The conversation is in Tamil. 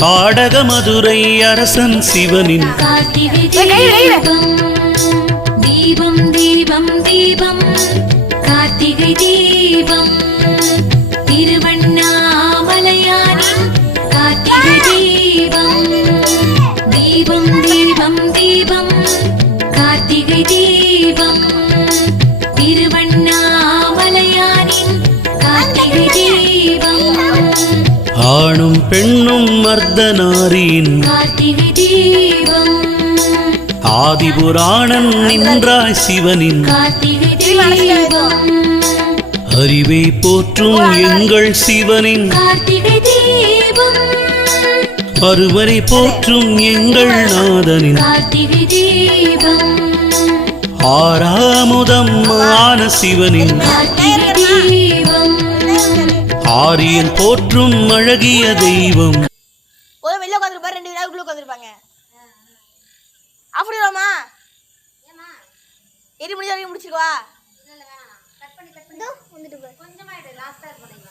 பாடக மதுரை அரசன் சிவனின் கார்த்திகை தீபம் தீபம் தீபம் தீபம் கார்த்திகை தீபம் திருவண்ணாமலையானின் கார்த்திகை தீபம் தீபம் தீபம் தீபம் கார்த்திகை தீபம் திருவண்ணாமலையானின் கார்த்திகை தீபம் ஆணும் பெண்ணும் மர்தனாரின் கார்த்திகை தீபம் ஆதிபுராணன் நின்றாய் சிவனின் கார்த்திகை தீபம் அறிவை போற்றும் எங்கள் சிவனின் கார்த்திகை தீபம் அருவரை போற்றும் எங்கள் நாதனின் கார்த்திகை தீபம் ஆறாமுதம் ஆன சிவனின் கார்த்திகை தீபம் ஆரியன் போற்றும் அழகிய தெய்வம். ஒரு வெளில உட்காந்துருப்பாரு, ரெண்டு பேரும் உள்ள உட்காந்துருப்பாங்க. அப்படிலாமா எரி முடிஞ்ச வரைக்கும் முடிச்சிருவா. வந்துட்டு கொஞ்சமா லாஸ்டா இருப்பாங்க.